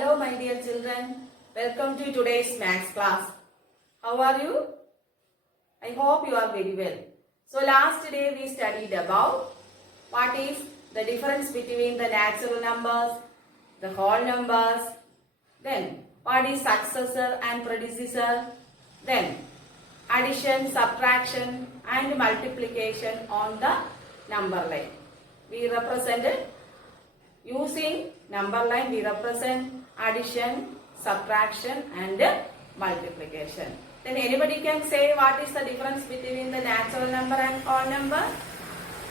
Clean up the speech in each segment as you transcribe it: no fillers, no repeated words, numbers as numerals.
Hello my dear children, welcome to today's maths class. How are you? I hope you are very well. So last day we studied about what is the difference between the natural numbers, the whole numbers, then what is successor and predecessor, then addition, subtraction and multiplication on the number line. We represented using number line, we represent addition, subtraction and multiplication. Then anybody can say what is the difference between the natural number and whole number?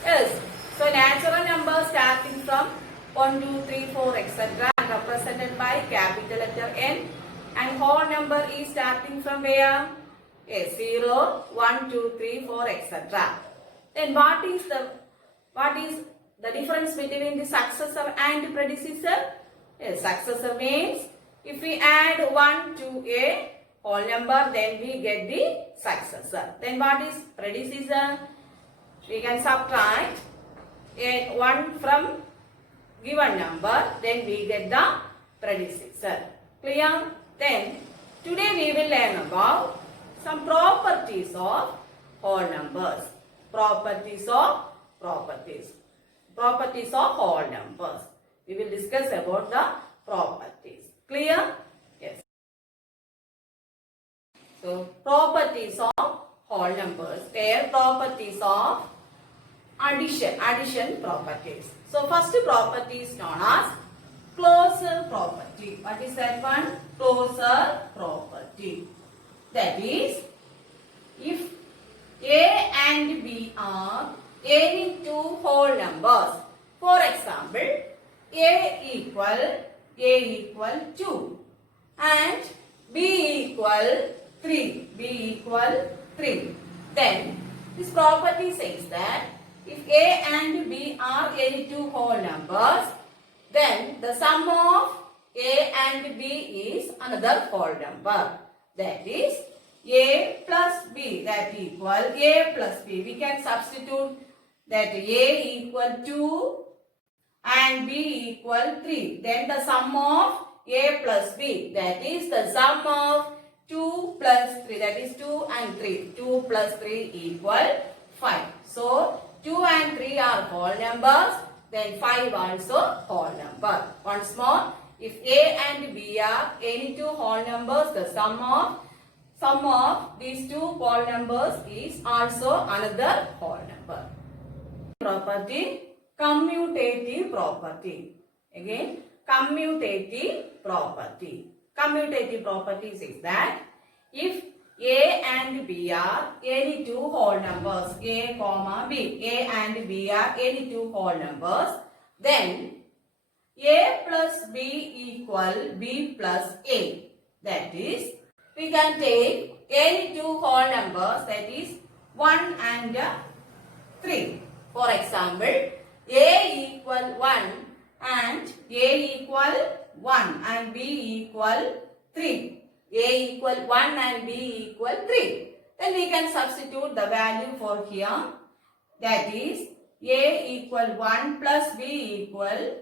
Yes. So natural number starting from 1, 2, 3, 4 etc. represented by capital letter N, and whole number is starting from where? Yes, 0, 1, 2, 3, 4 etc. Then what is the difference between the successor and predecessor? Yes, successor means if we add 1 to a whole number, then we get the successor. Then what is predecessor? We can subtract 1 from given number, then we get the predecessor. Clear? Then today we will learn about some properties of whole numbers. Properties of whole numbers. We will discuss about the properties. Clear? Yes. So, properties of whole numbers. Their properties of addition properties. So, first property is known as closure property. What is that one? Closure property. That is, if A and B are any two whole numbers. For example, A equal 2 and B equal 3. Then this property says that if A and B are any two whole numbers, then the sum of A and B is another whole number. That is A plus B, that equal A plus B. We can substitute that A equal 2 and B equal 3. Then the sum of A plus B, that is the sum of 2 plus 3, that is 2 and 3. 2 plus 3 equal 5. So 2 and 3 are whole numbers, then 5 also whole number. Once more, if A and B are any two whole numbers, the sum of these two whole numbers is also another whole number. Property, commutative property. Again, commutative property. Commutative property says that if A and B are any two whole numbers, A and B are any two whole numbers, then A plus B equal B plus A. That is, we can take any two whole numbers, that is 1 and 3. For example, A equal 1 and A equal 1 and B equal 3. A equal 1 and B equal 3. Then we can substitute the value for here. That is A equal 1 plus B equal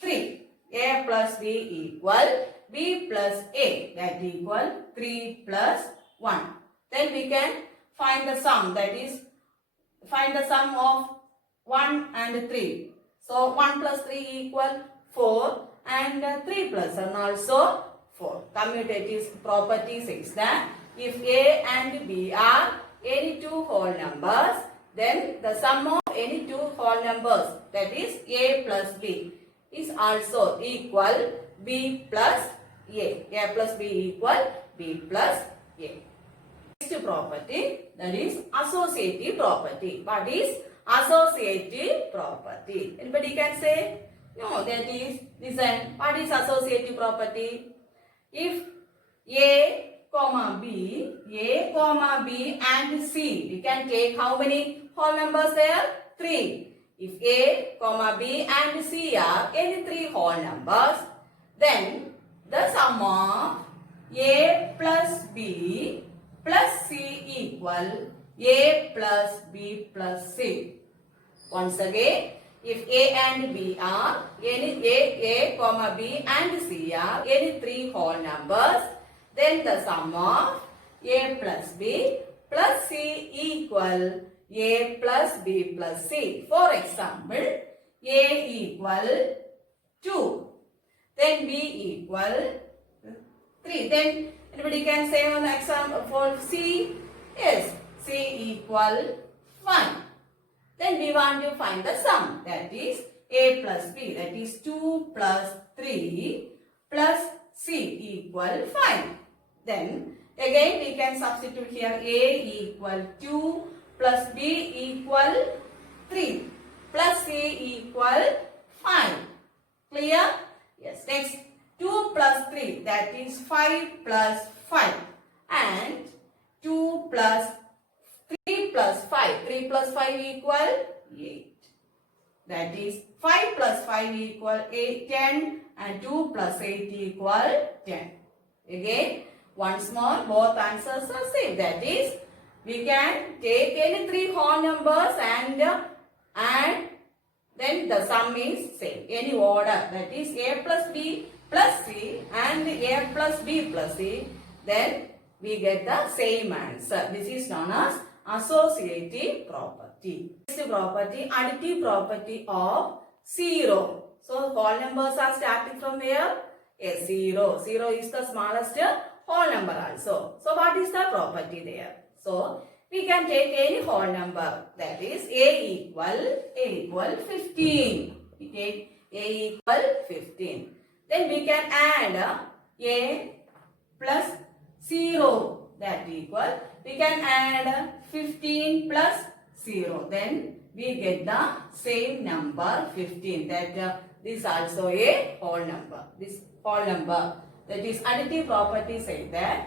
3. A plus B equal B plus A, that equal 3 plus 1. Then we can find the sum, that is find the sum of 1 and 3. So 1 plus 3 equal 4 and 3 plus 1 also 4. Commutative property says that if A and B are any two whole numbers, then the sum of any two whole numbers, that is A plus B, is also equal B plus A. A plus B equal B plus A. Next property, that is associative property. What is associative property? Anybody can say? No, that is, listen, what is associative property? If A, B and C, we can take how many whole numbers there? 3. If A, B and C are any three whole numbers, then the sum of A plus B plus C equal A plus B plus C. Once again, if A and B are A, comma B and C are any three whole numbers, then the sum of A plus B plus C equal A plus B plus C. For example, A equal 2, then B equal 3. Then anybody can say on the example for C, yes, C equal 1. Then we want to find the sum, that is A plus B, that is 2 plus 3 plus C equal 5. Then again we can substitute here A equal 2 plus B equal 3 plus C equal 5. Clear? Yes. Next, 2 plus 3, that is 5 plus 5, and 2 plus 3 plus 5. 3 plus 5 equal 8. That is 5 plus 5 equal 8, 10, and 2 plus 8 equal 10. Again, once more, both answers are same. That is, we can take any three whole numbers and then the sum is same. Any order, that is A plus B plus C and A plus B plus C, then we get the same answer. This is known as associative property. Next property, additive property of 0. So whole numbers are starting from where? A 0. 0 is the smallest whole number also. So what is the property there? So we can take any whole number, that is A equal 15. We take A equal 15. Then we can add A plus 0, that equal. We can add 15 plus 0. Then we get the same number 15. That this also a whole number. This whole number, that is additive property says that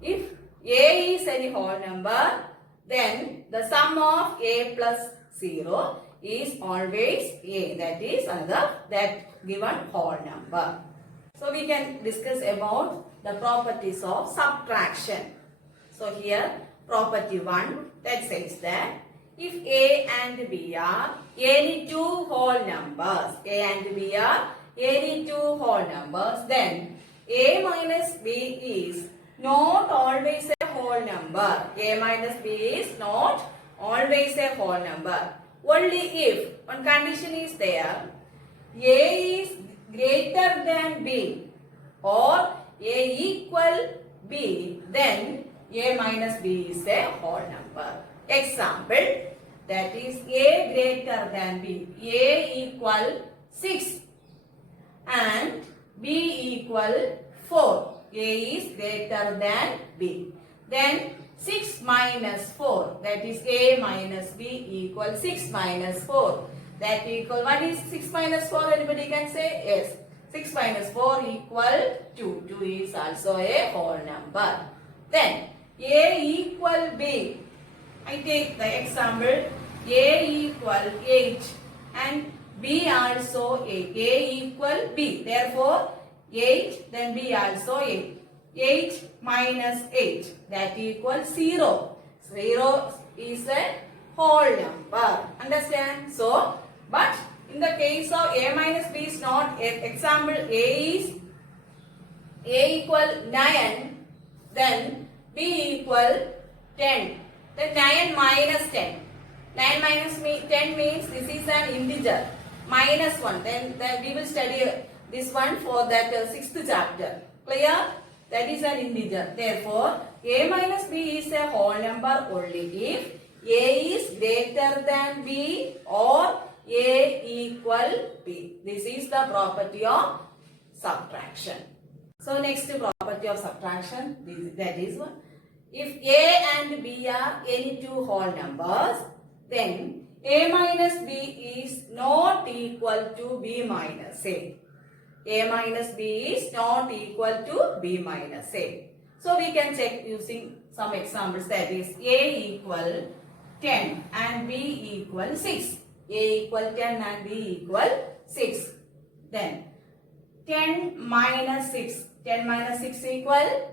if A is any whole number, then the sum of A plus 0 is always A. That is another that given whole number. So we can discuss about the properties of subtraction. So here property 1 that says that if A and B are any two whole numbers, A and B are any two whole numbers, then A minus B is not always a whole number. A minus B is not always a whole number. Only if one condition is there, A is greater than B or A equal B, then A minus B is a whole number. Example, that is A greater than B. A equal 6 and B equal 4. A is greater than B. Then 6 minus 4, that is A minus B equal 6 minus 4. That equal, what is 6 minus 4? Anybody can say? Yes. 6 minus 4 equal 2. 2 is also a whole number. Then A equal B. I take the example A equal 8 and B also 8. A equal B. Therefore 8, then B also 8. 8 minus 8, that equals 0. 0 is a whole number. Understand? So, but in the case of A minus B is not, example A is A equal 9, then B equal 10. Then 9 minus 10. 9 minus 10 means this is an integer. Minus 1. Then we will study this one for that 6th chapter. Clear? That is an integer. Therefore, A minus B is a whole number only if A is greater than B or A equal B. This is the property of subtraction. So, next property of subtraction, that is one. If A and B are any two whole numbers, then A minus B is not equal to B minus A. A minus B is not equal to B minus A. So we can check using some examples, that is A equal 10 and B equal 6. A equal 10 and B equal 6. Then 10 minus 6. 10 minus 6 equal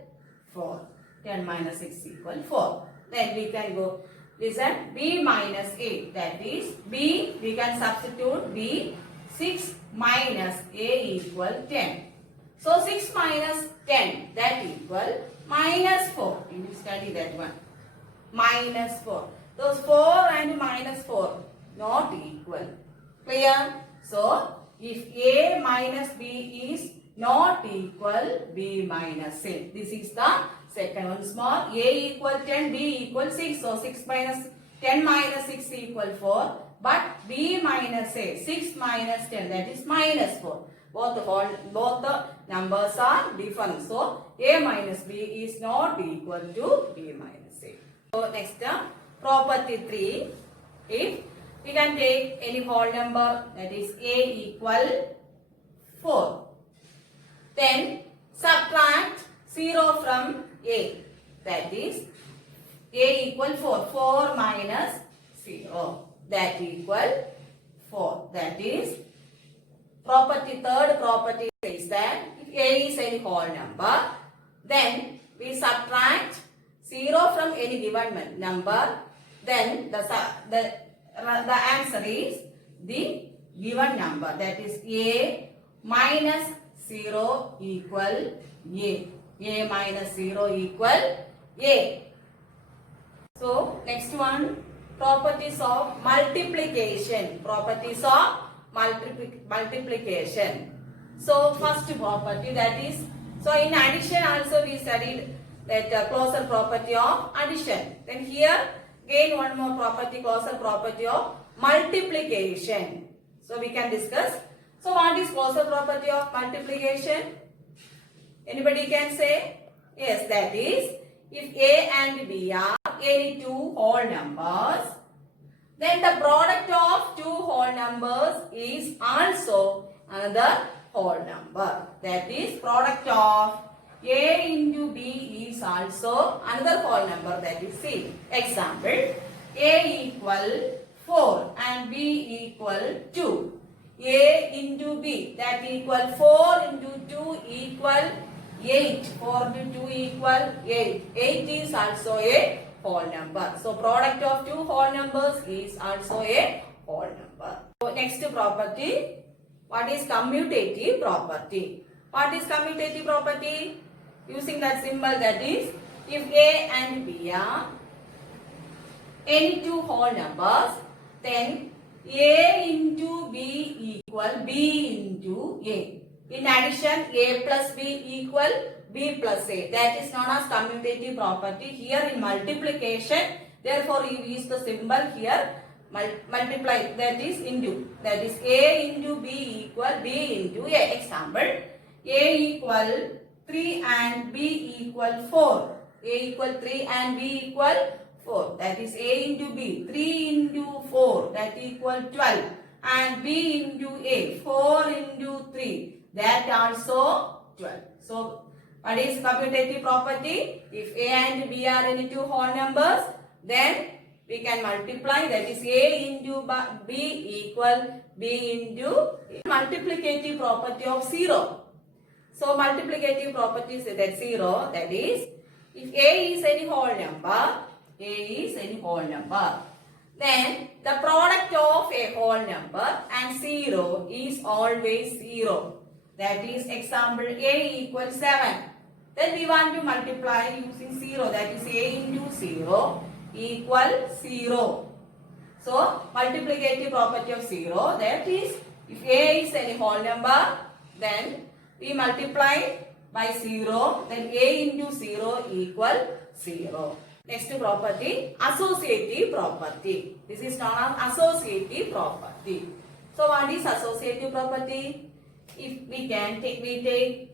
4. 10 minus 6 equal 4. Then we can go listen, b minus a, that is b, we can substitute b, 6 minus a equal 10. So 6 minus 10, that equal minus 4. You will study that one. Minus 4. Those 4 and minus 4 not equal. Clear? So if a minus b is not equal, b minus a. This is the second one. Small. A equal 10, b equal 6. So 6 minus 10 minus 6 equal 4. But b minus a, 6 minus 10, that is minus 4. Both the numbers are different. So a minus b is not equal to b minus a. So next property 3. If we can take any whole number, that is a equal 4. Then subtract 0 from a, that is a equal 4. 4 minus 0, that equal 4. That is property. Third property says that if a is any whole number, then we subtract 0 from any given number, then the answer is the given number, that is a minus 0 equal a. A minus 0 equal a. So next one, properties of multiplication. Properties of multiplication. So first property, that is, so in addition also we studied that closer property of addition. Then here again one more property, closer property of multiplication. So we can discuss. So what is closer property of multiplication? Anybody can say? Yes, that is, if a and b are any two whole numbers, then the product of two whole numbers is also another whole number. That is, product of a into b is also another whole number, that is c. Example, a equal 4 and b equal 2. A into b, that equal 4 into 2 equal 8. 4 into 2 equal 8. 8 is also a whole number. So product of two whole numbers is also a whole number. So next property, what is commutative property? What is commutative property? Using that symbol, that is, if a and b are any two whole numbers, then a into b equal b into a. In addition, a plus b equal b plus a. That is known as commutative property. Here in multiplication, therefore you use the symbol here, multiply, that is into. That is a into b equal b into a. Example, a equal 3 and b equal 4. A equal 3 and b equal 4. That is a into b. 3 into 4, that equal 12. And b into a, 4 into 3. That also 12. So, what is commutative property? If a and b are any two whole numbers, then we can multiply, that is a into b equal b into a. Multiplicative property of 0. So, multiplicative property is that 0, that is, if a is any whole number, then the product of a whole number and 0 is always 0. That is, example, a equals 7. Then we want to multiply using 0. That is, a into 0 equal 0. So, multiplicative property of 0. That is, if a is any whole number, then we multiply by 0. Then a into 0 equal 0. Next property, associative property. This is known as associative property. So, what is associative property? If we take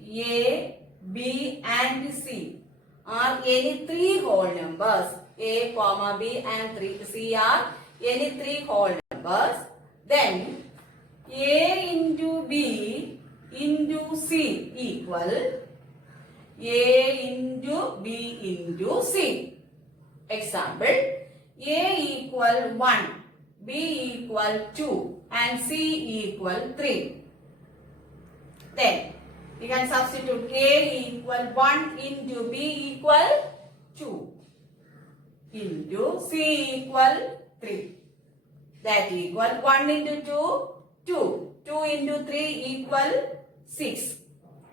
a, b and c are any three whole numbers, a, comma, b and c are any three whole numbers, then a into b into c equal a into b into c. Example, a equal 1, b equal 2 and c equal 3. Then we can substitute a equal 1 into b equal 2 into C equal 3. That equal 1 into 2, 2. 2 into 3 equal 6.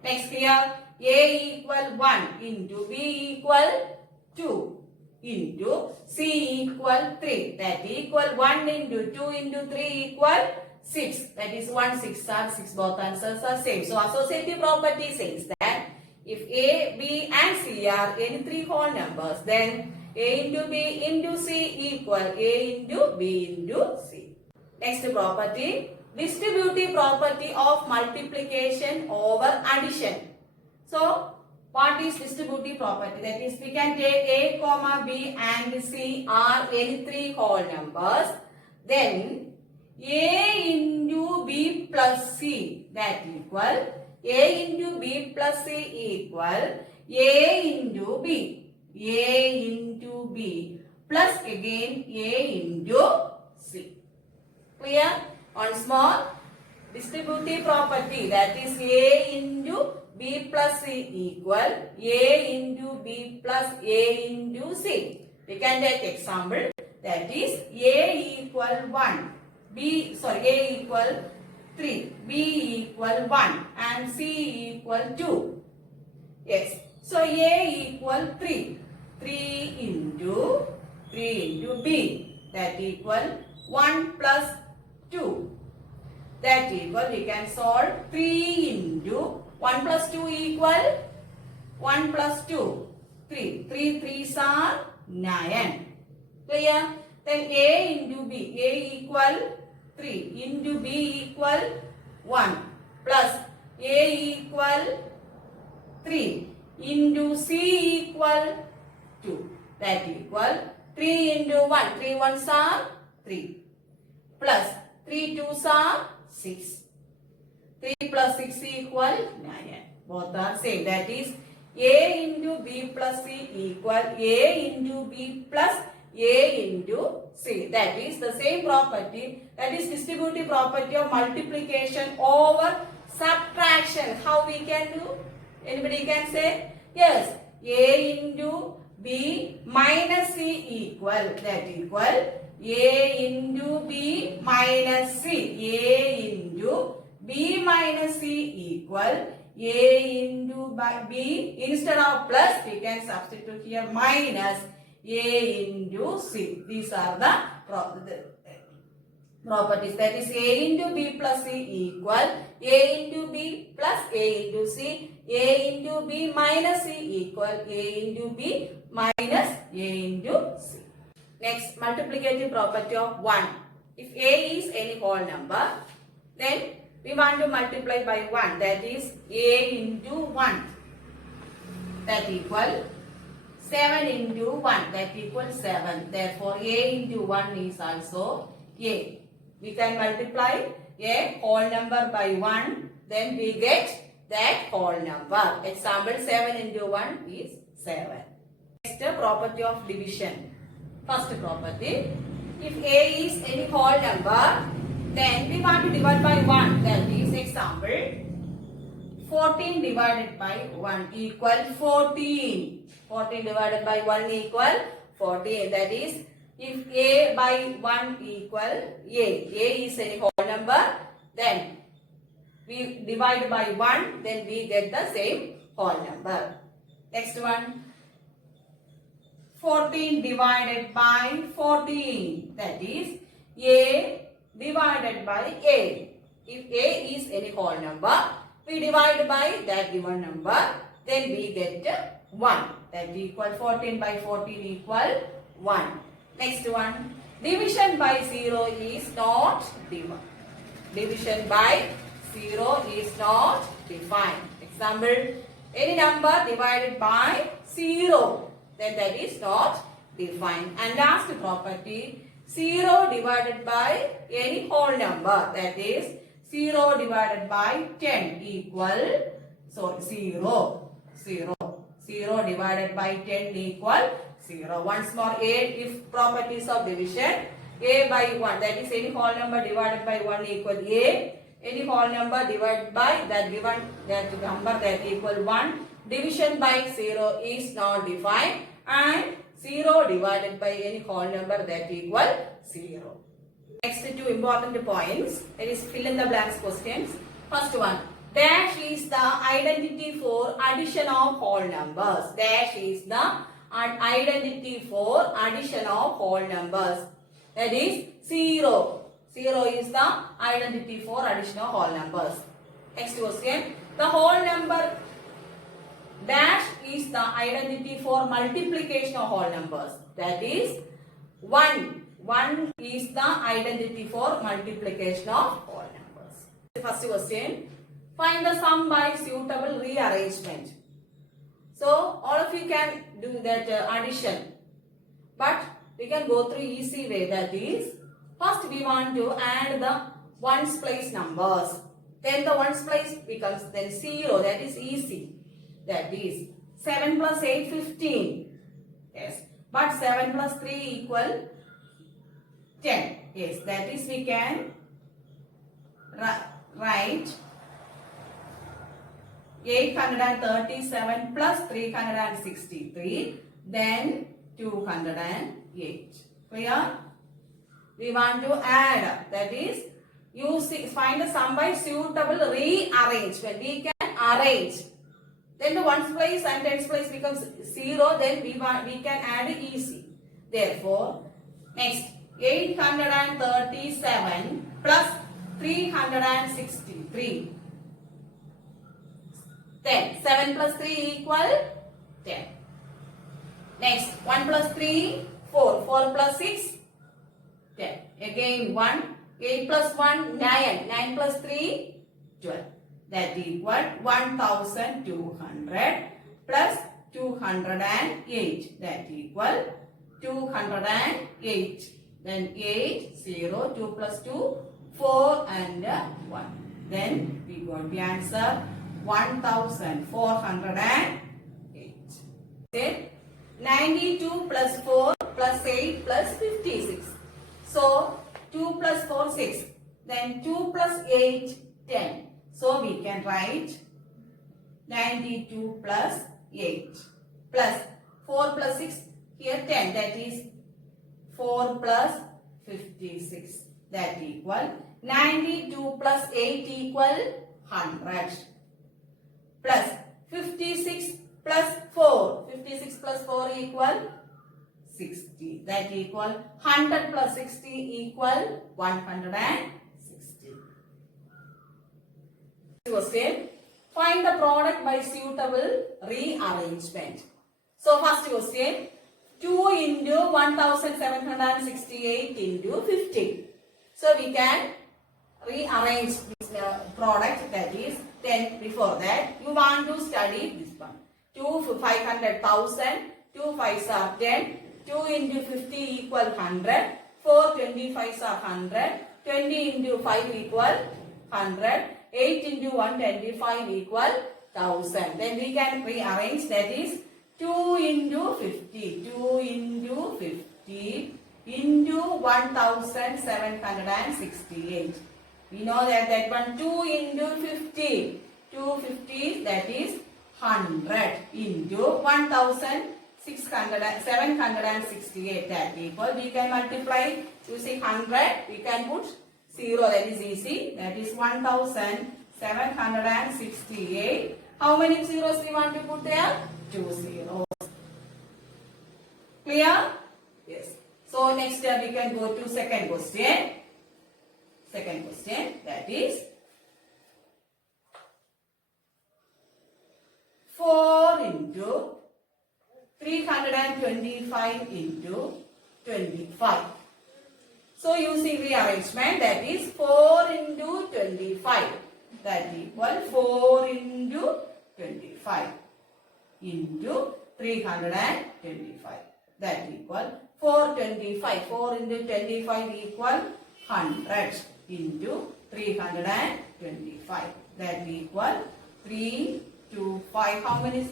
Next here, A equal 1 into B equal 2 into C equal 3. That equal 1 into 2 into 3 equal 6. That is 1, 6 are 6. Both answers are same. So associative property says that if A, B and C are any three whole numbers, then A into B into C equal A into B into C. Next property, distributive property of multiplication over addition. So what is distributive property? That is, we can take A, comma B and C are any three whole numbers. Then A into B plus C, that equal A into B plus C equal A into B. A into B plus again A into C. Clear? Once more, distributive property, that is A into B plus C equal A into B plus A into C. We can take example, that is A equal 1, A equal 3, B equal 1 and C equal 2. Yes. So A equal 3. 3 into B. That equal 1 plus 2. That equal, we can solve 3 into 1 plus 2 equal 1 plus 2. 3. 3 3s are 9. Clear? Then A into B. A equal 3 into B equal 1 plus A equal 3 into C equal 2. That equal 3 into 1. 3 1s are 3 plus 3 2s are 6. 3 plus 6 equal 9. Both are same. That is A into B plus C equal A into B plus A into C. That is the same property. That is distributive property of multiplication over subtraction. How we can do? Anybody can say? Yes. A into B minus C equal. That equal A into B minus C. A into B minus C equal A into B. Instead of plus, we can substitute here minus A into C. These are the properties. That is A into B plus C equal A into B plus A into C. A into B minus C equal A into B minus A into C. Next, multiplicative property of 1. If A is any whole number, then we want to multiply by 1. That is A into 1. That equal 7 into 1. That equals 7. Therefore, A into 1 is also A. We can multiply a whole number by 1. Then we get that whole number. Example, 7 into 1 is 7. Next, property of division. First property, if A is any whole number, then we want to divide by 1. That is example, 14 divided by 1 equal 14. 14 divided by 1 equal 14. That is, if A by 1 equal A is any whole number, then we divide by 1, then we get the same whole number. Next one, 14 divided by 14. That is A divided by A. If A is any whole number, we divide by that given number, then we get 1. That equal 14 by 14 equal 1. Next one, division by 0 is not defined. Division by 0 is not defined. Example, any number divided by 0, then that is not defined. And last property, 0 divided by any whole number, that is 0 divided by 10 equal, 0. 0 divided by 10 equal 0. Once more, if properties of division, A by 1, that is any whole number divided by 1 equal A. Any whole number divided by that given that number, that equal 1. Division by 0 is not defined, and 0 divided by any whole number that equal 0. Next two important points. That is fill in the blanks questions. First one. Dash is the identity for addition of whole numbers. Dash is the identity for addition of whole numbers. That is 0. 0 is the identity for addition of whole numbers. Next question. The whole number dash is the identity for multiplication of whole numbers. That is 1. 1 is the identity for multiplication of whole numbers. First question. Find the sum by suitable rearrangement. So all of you can do that addition. But we can go through easy way. That is, first we want to add the ones place numbers. Then the ones place becomes then 0. That is easy. That is 7 plus 8, 15. Yes. But 7 plus 3 equal 10. Yes. That is we can write 837 plus 363. Then 208. Clear? We want to add. That is, find the sum by suitable rearrangement. We can arrange. Then the ones place and tens place becomes 0. Then we can add easy. Therefore, next 837 plus 363. 10. 7 plus 3 equal 10. Next 1 plus 3 4. 4 plus 6 10. Again 1. 8 plus 1 9. 9 plus 3 12. That equal 1200 plus 208. That equal 208. Then 8 0 2 plus 2 4 and 1. Then we got the answer 1408. Then 92 plus 4 plus 8 plus 56. So 2 plus 4 6. Then 2 plus 8 10. So we can write 92 plus 8 plus 4 plus 6 here 10. That is 4 plus 56. That equal 92 plus 8 equal 100. Plus 56 plus 4. 56 plus 4 equal 60. That equal 100 plus 60 equal 160. Question. Find the product by suitable rearrangement. So first question. 2 into 1768 into 50. So we can rearrange this product, that is 10. Before that, you want to study this one. 2 for 500,000, 2 5s are 10, 2 into 50 equal 100, 4 25s are 100, 20 into 5 equal 100, 8 into 125 equal 1000. Then we can rearrange, that is 2 into 50, 2 into 50 into 1768. We know that one 2 into 50, 250, that is 100 into 1768. That equal, we can multiply using 100, we can put 0, that is easy. That is 1768. How many zeros we want to put there? 2 zeros. Clear? Yes. So next we can go to second question. Second question, that is 4 into 325 into 25. So using rearrangement, that is 4 into 25. That equal 4 into 25 into 325. That equal 425. 4 into 25 equal 100 into 325. That equal 3 to 5. How many?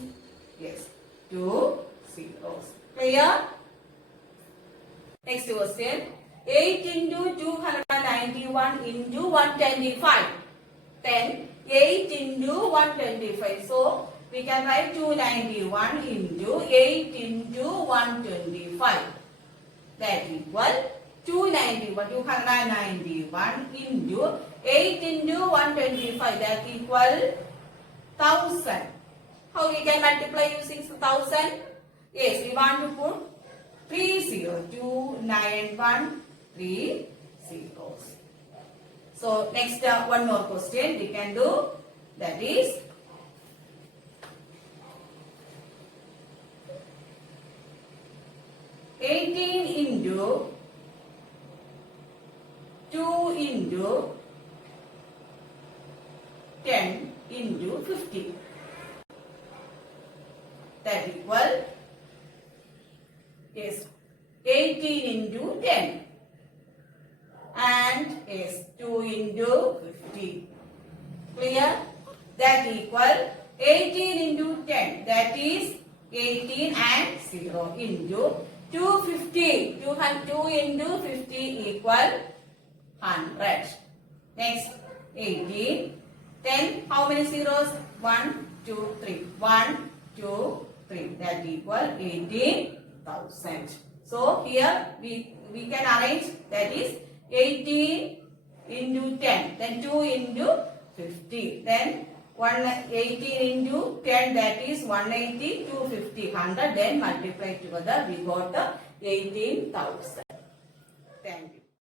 Yes, 2 zeros. Clear? Next question. 8 into 291 into 125. Then 8 into 125. So we can write 291 into 8 into 125. That equal 291 into 8 into 125. That equal 1000. How we can multiply using 1000? Yes, we want to put 30. 291 3 zeros. So next one more question we can do. That is 18 into 2 into 10 into 50. That equal, yes, 18 into 10 and yes, 2 into 50. Clear? That equal 18 into 10, that is 18 and 0 into 250. 2 into 50 equal 100. Next 18. 10, how many zeros? 1, 2, 3. 1, 2, 3. That equal 18,000. So here we can arrange, that is 18 into 10. Then 2 into 50. Then 18 into 10, that is 180, 250, 100. Then multiply together, we got the 18,000. Thank you.